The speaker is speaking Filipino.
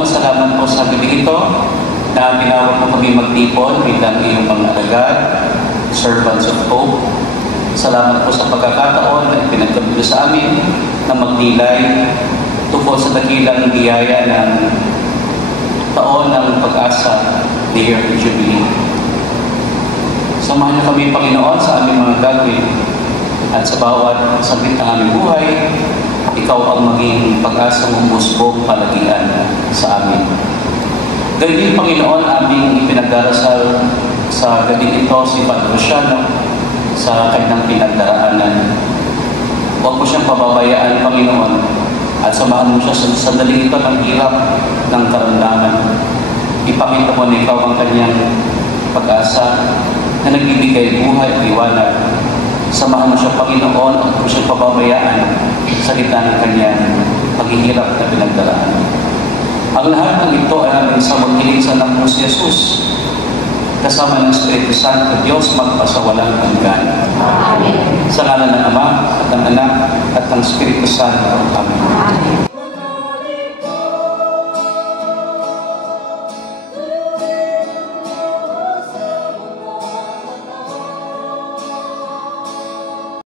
Salamat po sa gabi ito na pinawag mo kami magtipon bilang iyong mga alagad, servants of hope. Salamat po sa pagkakataon na pinagkabulo sa amin na magdilay tungkol sa dakilang biyaya ng taon ng pag-asa, the Year of Jubilee. Samahan niyo kami, Panginoon, sa aming mga gagawin at sa bawat saglit ng aming buhay, ikaw ang maging pag-asang umusbong palagian sa amin. Ganyan, Panginoon, aming ipinagdarasal sa gabi ito si Padre Luciano sa kanyang pinagdaraanan. Huwag mo siyang pababayaan, Panginoon, at samahan mo siya sa sandaling ito ng hirap ng karamdaman. Ipakita mo na ikaw ang kanyang pag-asa na nagbibigay buhay at liwanag. Samahan mo siya, Panginoon, at huwag mo siyang pababayaan sa gitna ng kanyang paghihirap na pinagdaraan. Ang lahat ng ito ay aming sa maghiling sa ng si Jesus, kasama ng Espiritu Santo, Diyos magpasawalang hanggan. Amen. Sa ngalan ng Ama, at ng Anak, at ng Espiritu Santo. Amen. Amen.